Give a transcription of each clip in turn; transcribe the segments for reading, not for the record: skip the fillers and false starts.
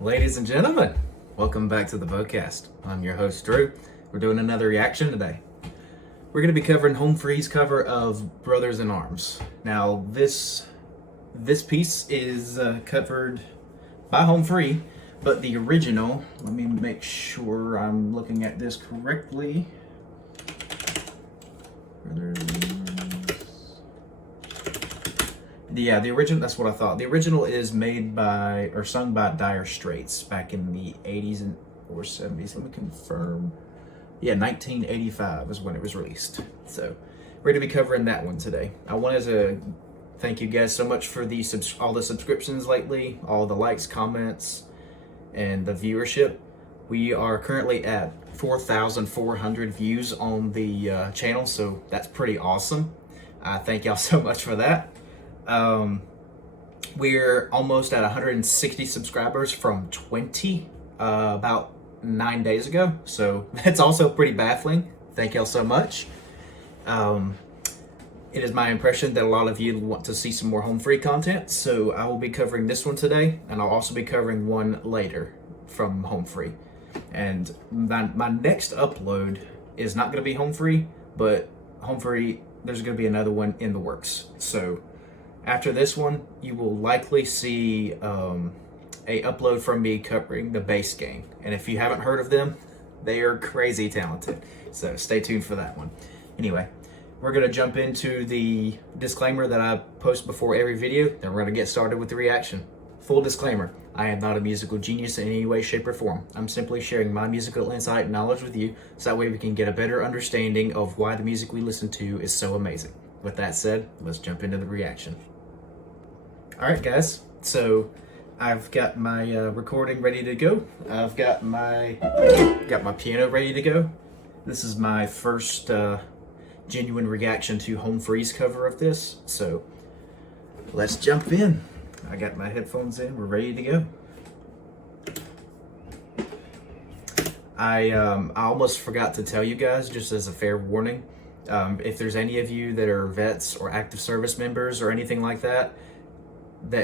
Ladies and gentlemen, welcome back to the Vocast. I'm your host, Drew. We're doing another reaction today. We're going to be covering Home Free's cover of Brothers in Arms. Now, this piece is covered by Home Free, but the original, let me make sure I'm looking at this correctly. Yeah, the original, that's what I thought. The original is made by, or sung by Dire Straits back in the 80s or 70s. Let me confirm. Yeah, 1985 is when it was released. So we're going to be covering that one today. I wanted to thank you guys so much for all the subscriptions lately, all the likes, comments, and the viewership. We are currently at 4,400 views on the channel, so that's pretty awesome. Thank y'all so much for that. We're almost at 160 subscribers from 20 about 9 days ago, so that's also pretty baffling. Thank y'all so much. It is my impression that a lot of you want to see some more Home Free content, so I will be covering this one today, and I'll also be covering one later from Home Free. And my next upload is not going to be Home Free, but Home Free, there's going to be another one in the works. So after this one, you will likely see a upload from me covering the Bass Gang. And if you haven't heard of them, they are crazy talented. So stay tuned for that one. Anyway, we're going to jump into the disclaimer that I post before every video. Then we're going to get started with the reaction. Full disclaimer, I am not a musical genius in any way, shape, or form. I'm simply sharing my musical insight and knowledge with you, so that way we can get a better understanding of why the music we listen to is so amazing. With that said, let's jump into the reaction. Alright guys, so I've got my recording ready to go. I've got my piano ready to go. This is my first genuine reaction to Home Free's cover of this, so let's jump in. I got my headphones in, we're ready to go. I almost forgot to tell you guys, just as a fair warning, if there's any of you that are vets or active service members or anything like that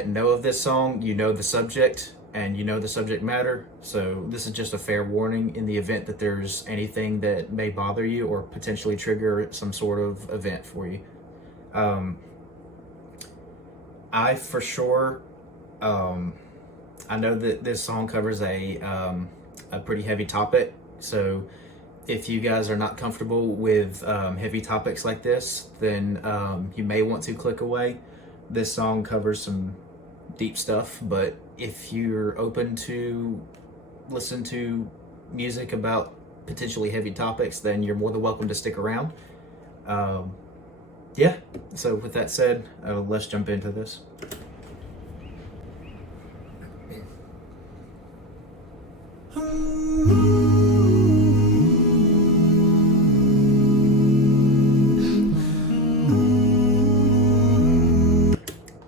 know of this song, you know the subject and you know the subject matter, so this is just a fair warning in the event that there's anything that may bother you or potentially trigger some sort of event for you. I for sure, I know that this song covers a pretty heavy topic, so if you guys are not comfortable with heavy topics like this, then you may want to click away. This song covers some deep stuff, but if you're open to listen to music about potentially heavy topics, then you're more than welcome to stick around. Yeah, so with that said, let's jump into this.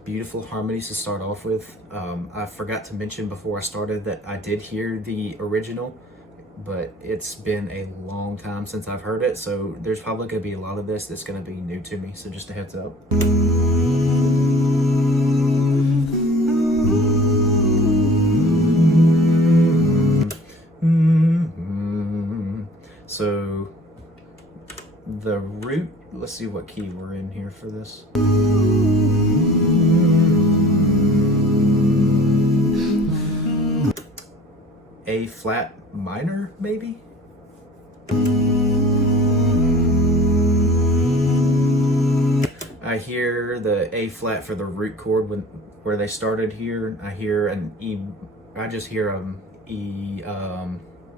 Beautiful harmonies to start off with. I forgot to mention before I started that I did hear the original, but it's been a long time since I've heard it, so there's probably going to be a lot of this that's going to be new to me, so just a heads up. So the root, let's see what key we're in here for this. A flat minor, maybe? I hear the A flat for the root chord where they started here. I hear an E, I just hear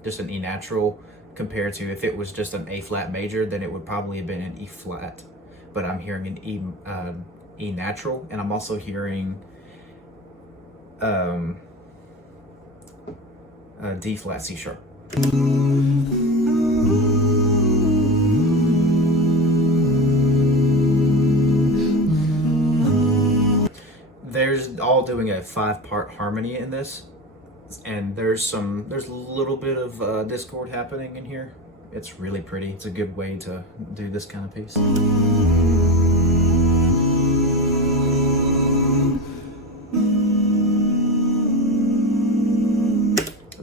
just an E natural, compared to if it was just an A flat major, then it would probably have been an E flat. But I'm hearing an E natural, and I'm also hearing D flat C sharp. There's all doing a 5-part harmony in this, and there's a little bit of discord happening in here. It's really pretty. It's a good way to do this kind of piece.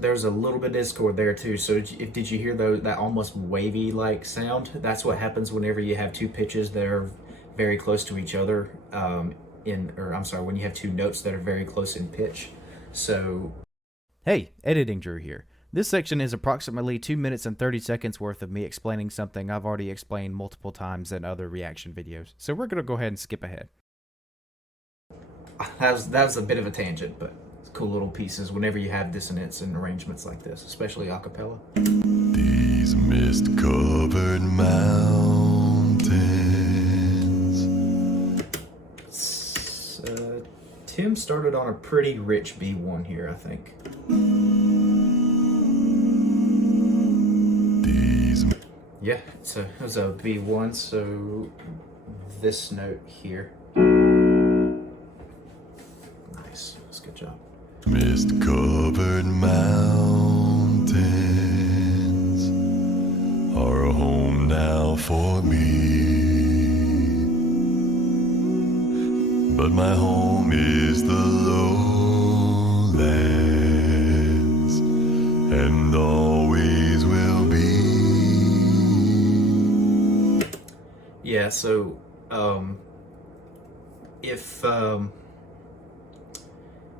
there's a little bit of discord there too. So did you hear that almost wavy like sound? That's what happens whenever you have two pitches that are very close to each other. When you have two notes that are very close in pitch. So, hey, Editing Drew here. This section is approximately 2 minutes and 30 seconds worth of me explaining something I've already explained multiple times in other reaction videos. So we're going to go ahead and skip ahead. that was a bit of a tangent, but it's cool little pieces whenever you have dissonance and arrangements like this, especially acapella. These mist-covered mountains. Tim started on a pretty rich B1 here, I think. Yeah, so it was a B1, so this note here. Nice, that's a good job. Mist-covered mountains are a home now for me. But my home is the lowlands, and always will be. Yeah, so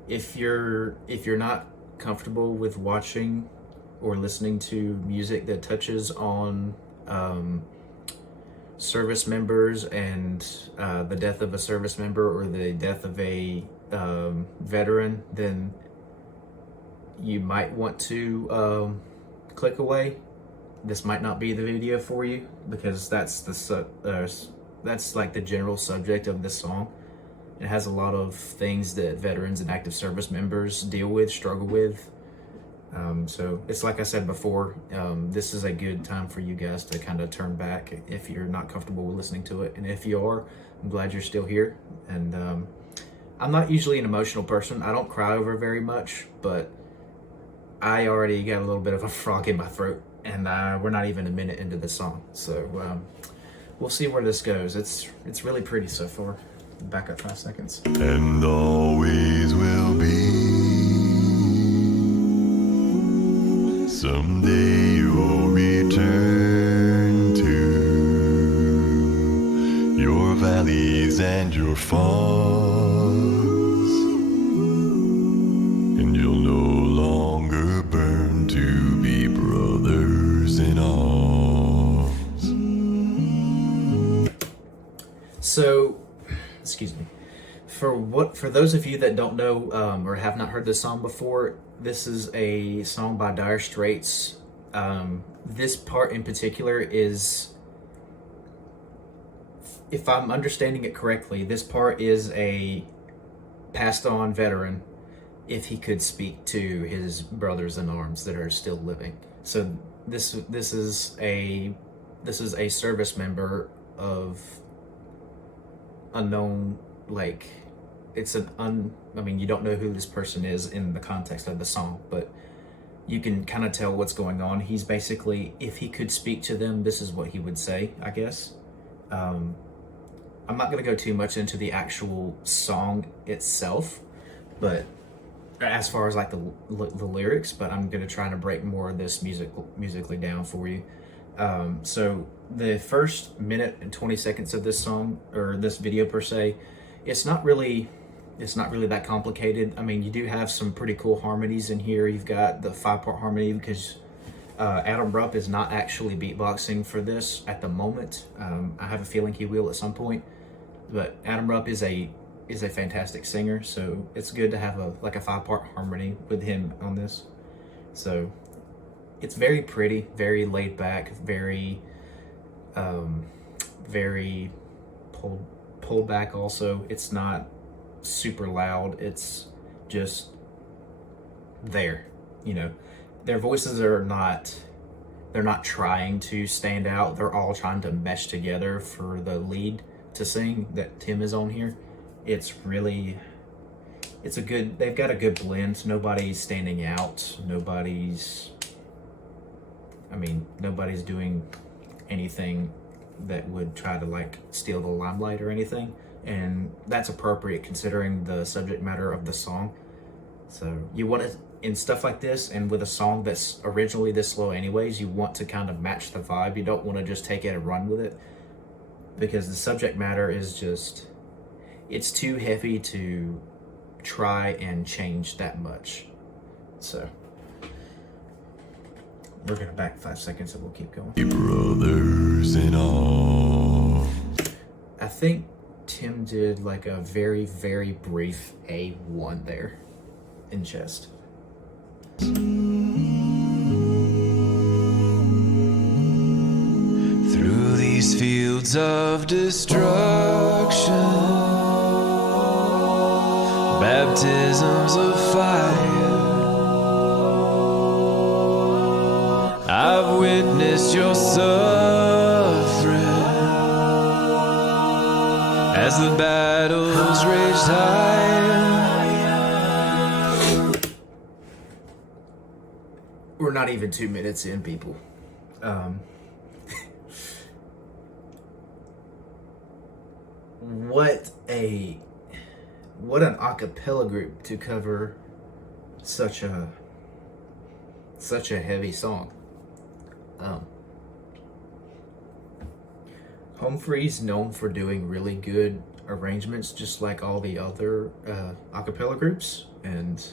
if you're not comfortable with watching or listening to music that touches on service members and the death of a service member or the death of a veteran, then you might want to click away. This might not be the video for you, because that's like the general subject of this song. It has a lot of things that veterans and active service members deal with, struggle with. So it's like I said before, this is a good time for you guys to kind of turn back if you're not comfortable with listening to it. And if you are, I'm glad you're still here. And I'm not usually an emotional person. I don't cry over very much, but I already got a little bit of a frog in my throat, and we're not even a minute into the song. So we'll see where this goes. It's really pretty so far. Back up 5 seconds. And always will be. Someday you'll return to your valleys and your farms, and you'll no longer burn to be brothers in arms. So, excuse me. For those of you that don't know or have not heard this song before, this is a song by Dire Straits. This part in particular is, if I'm understanding it correctly, this part is a passed on veteran if he could speak to his brothers in arms that are still living. So this is a service member of unknown, like, it's I mean, you don't know who this person is in the context of the song, but you can kind of tell what's going on. He's basically, if he could speak to them, this is what he would say, I guess. I'm not going to go too much into the actual song itself, but as far as like the lyrics, but I'm going to try to break more of this musically down for you. So the first minute and 20 seconds of this song, or this video per se, it's not really that complicated. I mean, you do have some pretty cool harmonies in here. You've got the 5-part harmony, because Adam Rupp is not actually beatboxing for this at the moment. I have a feeling he will at some point, but Adam Rupp is a fantastic singer, so it's good to have a 5-part harmony with him on this. So it's very pretty, very laid back, very pulled back also. It's not super loud, it's just there, you know. Their voices are not, they're not trying to stand out, they're all trying to mesh together for the lead to sing that Tim is on here. It's really, they've got a good blend. Nobody's standing out, nobody's doing anything that would try to like steal the limelight or anything, and that's appropriate considering the subject matter of the song. So you want to in stuff like this, and with a song that's originally this slow anyways, you want to kind of match the vibe. You don't want to just take it and run with it, because the subject matter is just, it's too heavy to try and change that much. So we're gonna back 5 seconds and we'll keep going. Brothers in all. I think Tim did like a very, very brief A1 there in chest. Through these fields of destruction, baptisms of fire, I've witnessed your suffering as the battles raged higher. We're not even 2 minutes in, people. What an acapella group to cover such a heavy song. Humphrey's known for doing really good arrangements, just like all the other acapella groups, and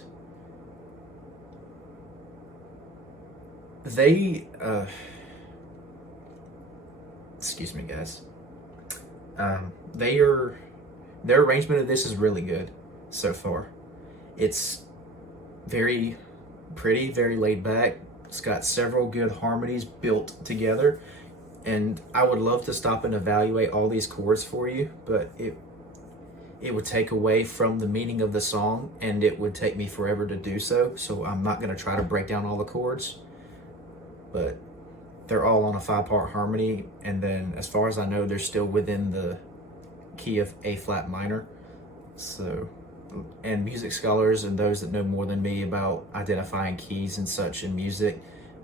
they excuse me, guys. Their arrangement of this is really good so far. It's very pretty, very laid back. It's got several good harmonies built together, and I would love to stop and evaluate all these chords for you, but it would take away from the meaning of the song, and it would take me forever to do so. So I'm not going to try to break down all the chords, but they're all on a 5-part harmony, and then as far as I know, they're still within the key of A flat minor. So, and music scholars and those that know more than me about identifying keys and such in music,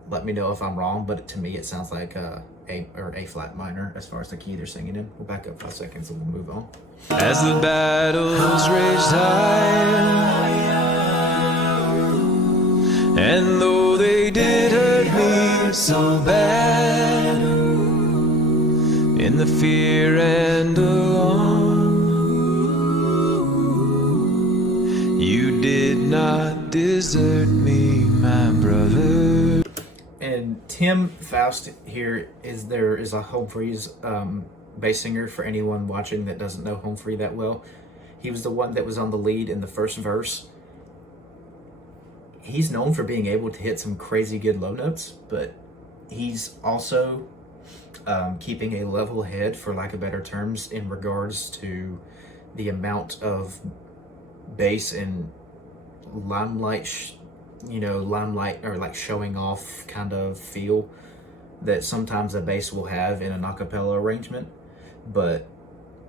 let me know if I'm wrong, but to me it sounds like A flat minor as far as the key they're singing in. We'll back up 5 seconds and we'll move on. As the battles raged high, and though they did hurt me so bad, in the fear and alarm, you did not desert me, my brother. And Tim Faust here is a Humphrey's bass singer. For anyone watching that doesn't know Humphrey that well, he was the one that was on the lead in the first verse. He's known for being able to hit some crazy good low notes, but he's also keeping a level head, for lack of better terms, in regards to the amount of bass and limelight or like showing off kind of feel that sometimes a bass will have in an a cappella arrangement. But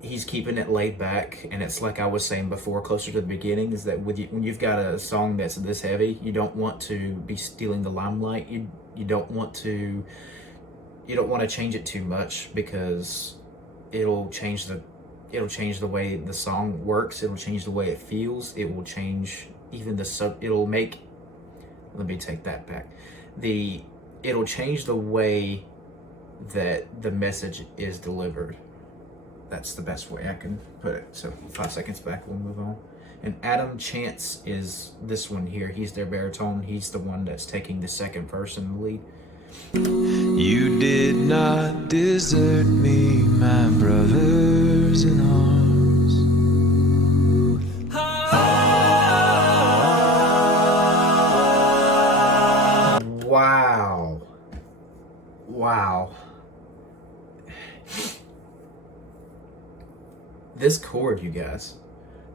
he's keeping it laid back, and it's like I was saying before, closer to the beginning, is that when you've got a song that's this heavy, you don't want to be stealing the limelight. You don't want to change it too much, because it'll change the way the song works. It'll change the way it feels. It will change even it'll make, let me take that back. It'll change the way that the message is delivered. That's the best way I can put it. So 5 seconds back, we'll move on. And Adam Chance is this one here. He's their baritone. He's the one that's taking the second verse in the lead. You did not desert me, my brothers in arms. Wow. This chord, you guys,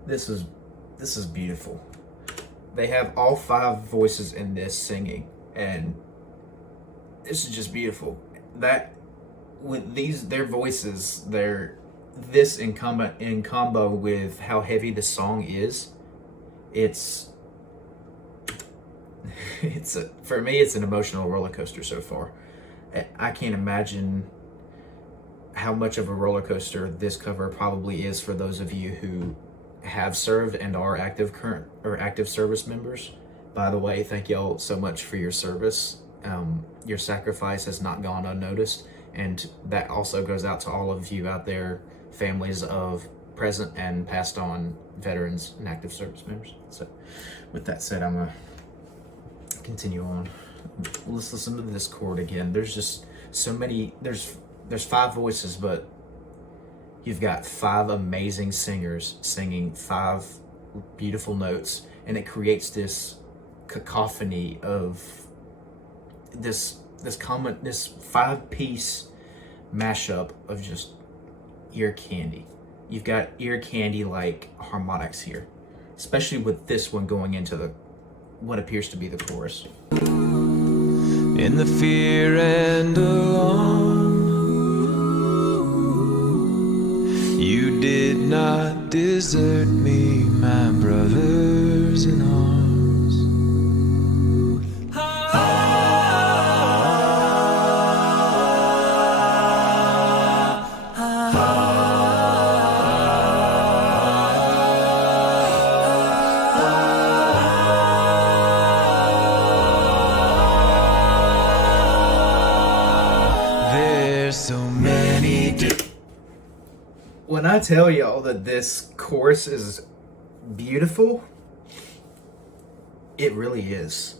this is beautiful. They have all 5 voices in this singing, and this is just beautiful. That with their voices, this in combo with how heavy the song is, for me it's an emotional roller coaster so far. I can't imagine how much of a roller coaster this cover probably is for those of you who have served and are active service members, By the way, thank y'all so much for your service. Your sacrifice has not gone unnoticed, and that also goes out to all of you out there, families of present and passed on veterans and active service members. So with that said, I'm gonna continue on. Let's listen to this chord again. There's just so many, there's 5 voices, but you've got 5 amazing singers singing 5 beautiful notes, and it creates this cacophony of this 5-piece mashup of just ear candy. You've got ear candy like harmonics here, especially with this one going into the what appears to be the chorus. In the fear and alarm, you did not desert me, my brothers in arms. When I tell y'all that this chorus is beautiful, it really is.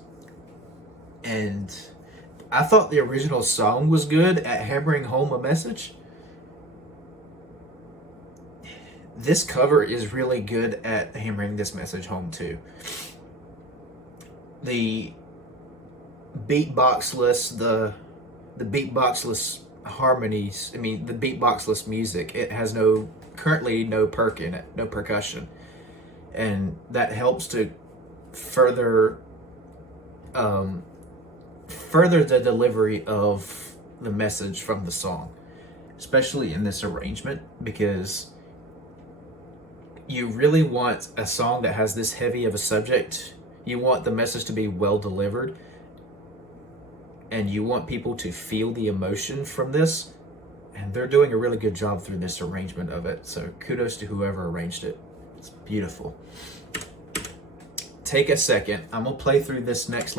And I thought the original song was good at hammering home a message. This cover is really good at hammering this message home too. The beatboxless, the beatboxless harmonies, the beatboxless music, it has currently no perk in it, no percussion, and that helps to further the delivery of the message from the song, especially in this arrangement, because you really want a song that has this heavy of a subject. You want the message to be well delivered, and you want people to feel the emotion from this, and they're doing a really good job through this arrangement of it. So kudos to whoever arranged it. It's beautiful. Take a second. I'm gonna play through this next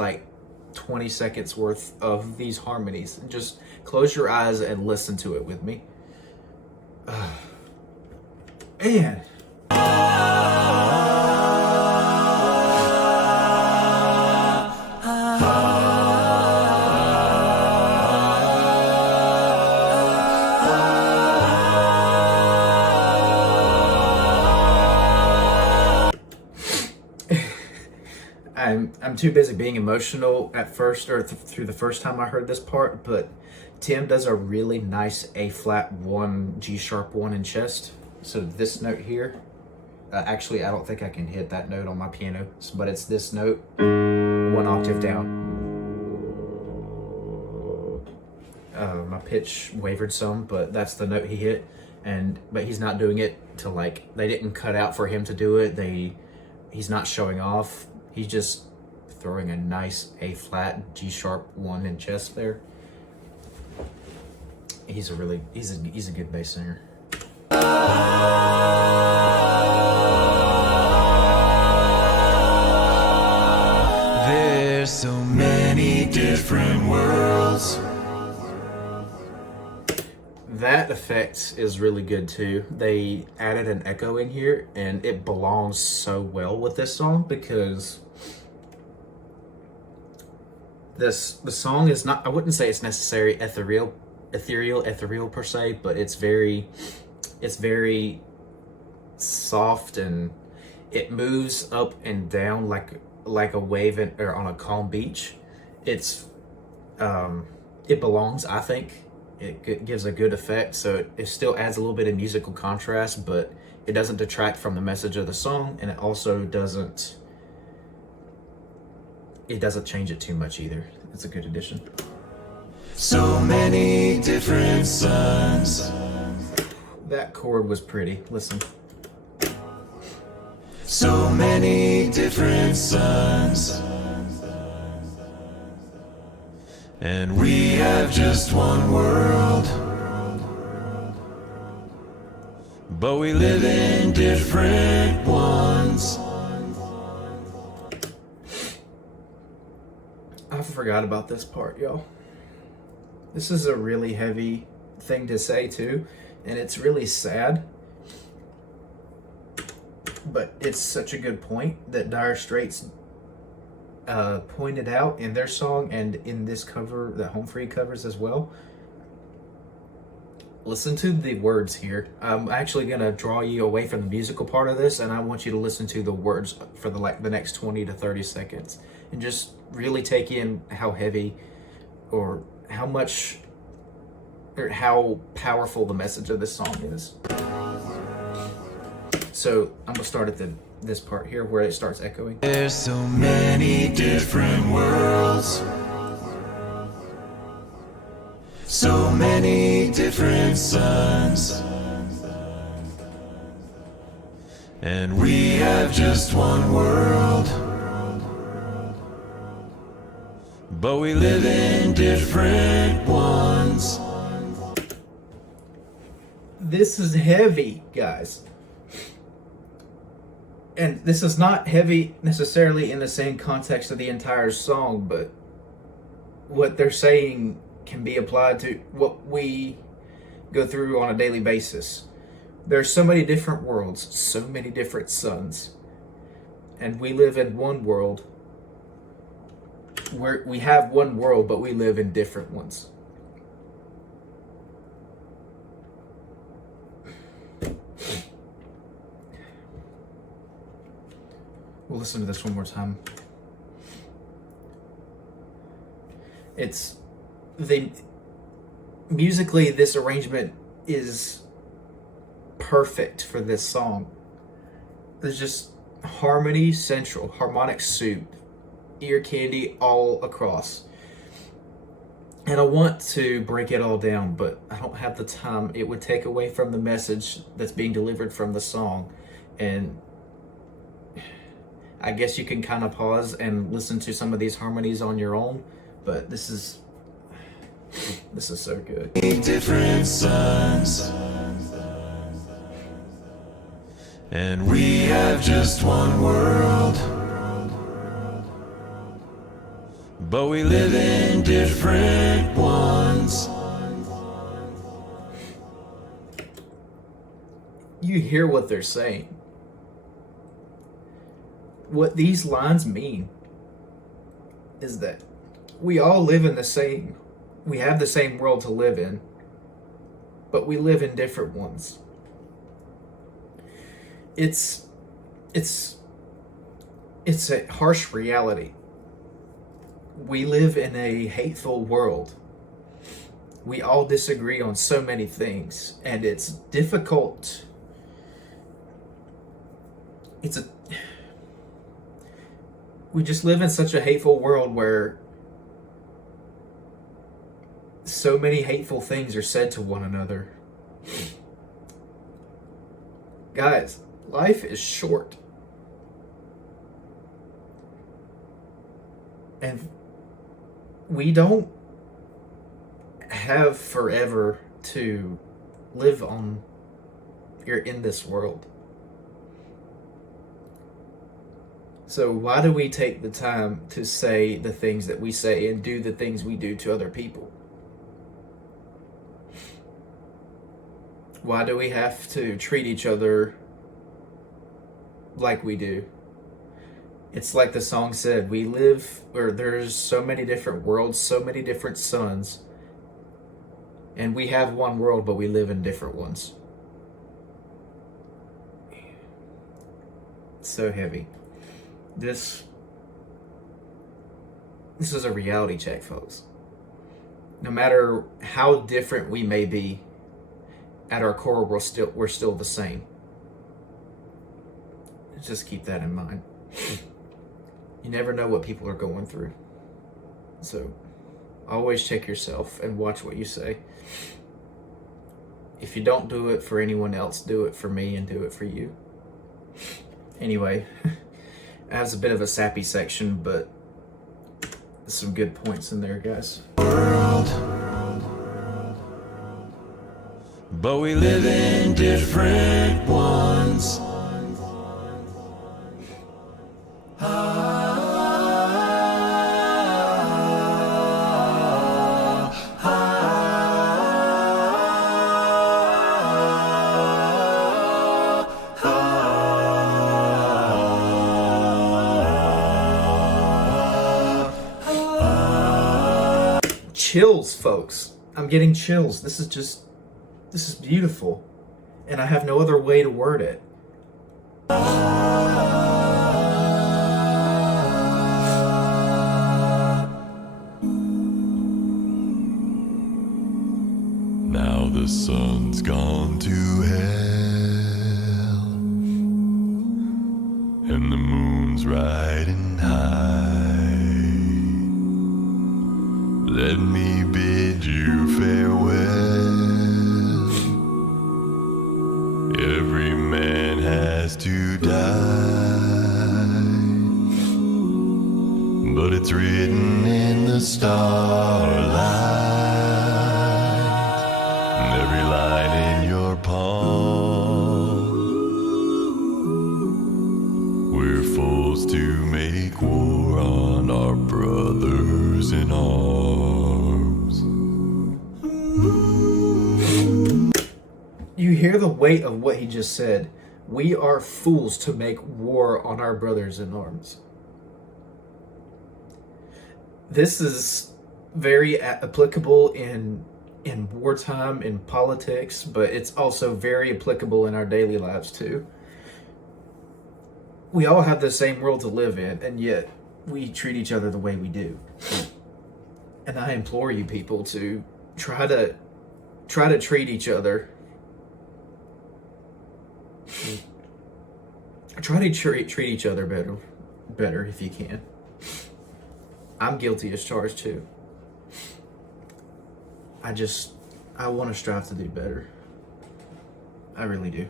20 seconds worth of these harmonies, and just close your eyes and listen to it with me. Man. I'm too busy being emotional at first, or through the first time I heard this part, but Tim does a really nice A flat 1, G sharp 1 in chest. So this note here, actually I don't think I can hit that note on my piano, but it's this note, 1 octave down. My pitch wavered some, but that's the note he hit, but he's not doing it to they didn't cut out for him to do it. He's not showing off. He's just throwing a nice A flat G sharp 1 in chest there. He's a good bass singer. There's so many different worlds. That effect is really good too. They added an echo in here, and it belongs so well with this song, because the song is not, I wouldn't say it's necessarily ethereal per se, but it's very soft, and it moves up and down like a wave or on a calm beach. It belongs, I think. It gives a good effect, so it still adds a little bit of musical contrast, but it doesn't detract from the message of the song, and it also doesn't change it too much either. It's a good addition. So many different suns. That chord was pretty. Listen. So many different suns. And we have just one world, but we live in different ones. I forgot about this part, y'all. This is a really heavy thing to say too, and it's really sad. But it's such a good point that Dire Straits pointed out in their song and in this cover that Home Free covers as well. Listen to the words here. I'm actually gonna draw you away from the musical part of this, and I want you to listen to the words for the next 20 to 30 seconds, and just really take in how heavy, or how much, or how powerful the message of this song is. So I'm gonna start at this part here where it starts echoing. There's so many different worlds, so many different suns, and we have just one world, but we live in different ones. This is heavy, guys. And this is not heavy necessarily in the same context of the entire song, but what they're saying can be applied to what we go through on a daily basis. There's so many different worlds, so many different suns, and we live in one world where we have one world, but we live in different ones. We'll listen to this one more time. Musically, this arrangement is perfect for this song. There's just harmony central, harmonic soup, ear candy all across. And I want to break it all down, but I don't have the time. It would take away from the message that's being delivered from the song. And I guess you can kind of pause and listen to some of these harmonies on your own, but this is so good. Different suns, and we have just one world, but we live in different ones. You hear what they're saying. What these lines mean is that we all live in we have the same world to live in, but we live in different ones. It's a harsh reality. We live in a hateful world. We all disagree on so many things, and it's difficult. We just live in such a hateful world where so many hateful things are said to one another. Guys, life is short. And we don't have forever to live on here in this world. So why do we take the time to say the things that we say and do the things we do to other people? Why do we have to treat each other like we do? It's like the song said, there's so many different worlds, so many different suns, and we have one world, but we live in different ones. It's so heavy. This is a reality check, folks. No matter how different we may be, at our core, we're still the same. Just keep that in mind. You never know what people are going through. So always check yourself and watch what you say. If you don't do it for anyone else, do it for me and do it for you. Anyway, it has a bit of a sappy section, but there's some good points in there, guys. World, but we live in different ones. chills, folks. I'm getting chills. This is beautiful. And I have no other way to word it. Now the sun's gone to hell, and the moon's riding high. Let me bid you farewell. Every man has to die, but it's written in the starlight. Every line in your palm. We're forced to make war on our brothers in arms. You hear the weight of what he just said. We are fools to make war on our brothers in arms. This is very applicable in wartime, in politics, but it's also very applicable in our daily lives too. We all have the same world to live in, and yet we treat each other the way we do. And I implore you people to try to treat each other. Try to treat each other better if you can. I'm guilty as charged too. I want to strive to do better. I really do.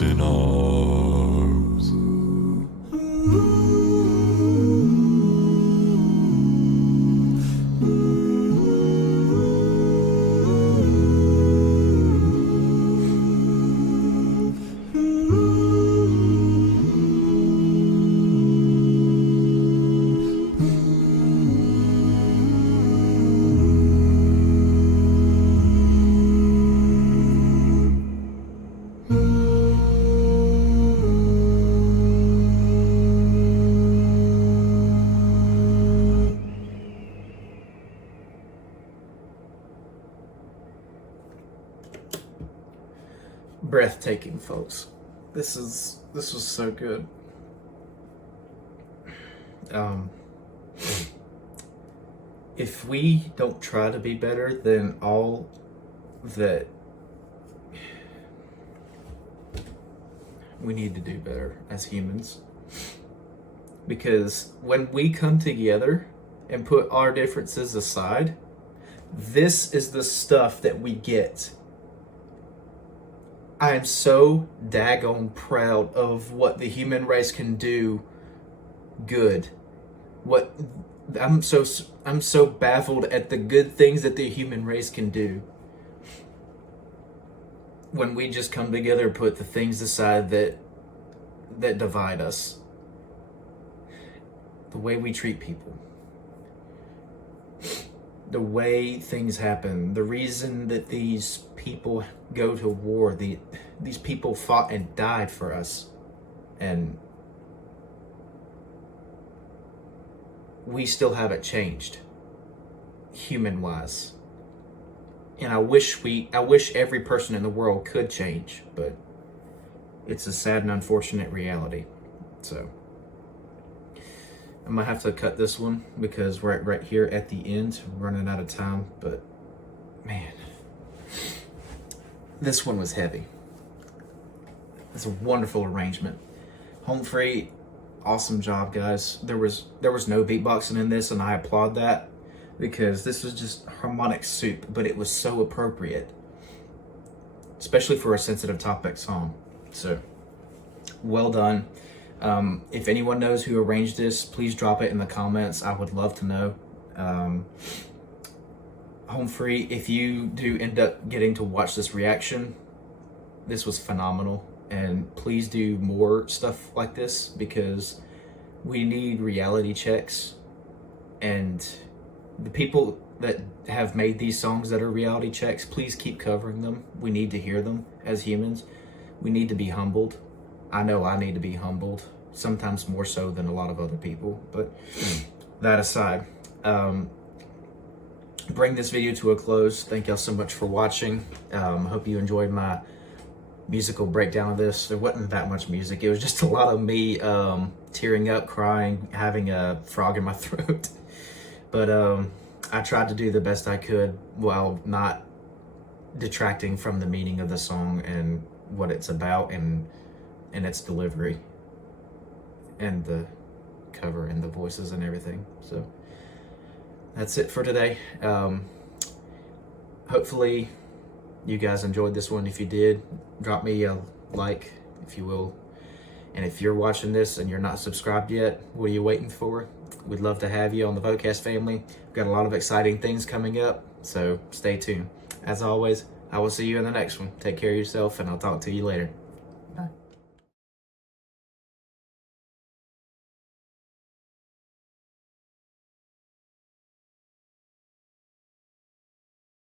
In arms. Breathtaking, folks. This was so good. If we don't try to be better, then all that we need to do better as humans. Because when we come together and put our differences aside, this is the stuff that we get. I am so daggone proud of what the human race can do good. I'm so baffled at the good things that the human race can do. When we just come together, put the things aside that divide us. The way we treat people. The way things happen, the reason that these people go to war, these people fought and died for us, and we still haven't changed, human-wise. And I wish every person in the world could change, but it's a sad and unfortunate reality. So I'm gonna have to cut this one because we're right here at the end, running out of time. But man, this one was heavy. It's a wonderful arrangement. Home Free, awesome job, guys. There was no beatboxing in this, and I applaud that because this was just harmonic soup, but it was so appropriate, especially for a sensitive topic song. So well done. If anyone knows who arranged this, please drop it in the comments. I would love to know. Home Free, if you do end up getting to watch this reaction, this was phenomenal. And please do more stuff like this because we need reality checks. And the people that have made these songs that are reality checks, please keep covering them. We need to hear them as humans. We need to be humbled. I know I need to be humbled, sometimes more so than a lot of other people, but that aside, bring this video to a close. Thank y'all so much for watching. Hope you enjoyed my musical breakdown of this. There wasn't that much music. It was just a lot of me tearing up, crying, having a frog in my throat. But I tried to do the best I could while not detracting from the meaning of the song and what it's about and its delivery and the cover and the voices and everything. So that's it for today. Hopefully you guys enjoyed this one. If you did, drop me a like, if you will. And if you're watching this and you're not subscribed yet, what are you waiting for? We'd love to have you on the Vocast family. We've got a lot of exciting things coming up, so stay tuned. As always, I will see you in the next one. Take care of yourself, and I'll talk to you later.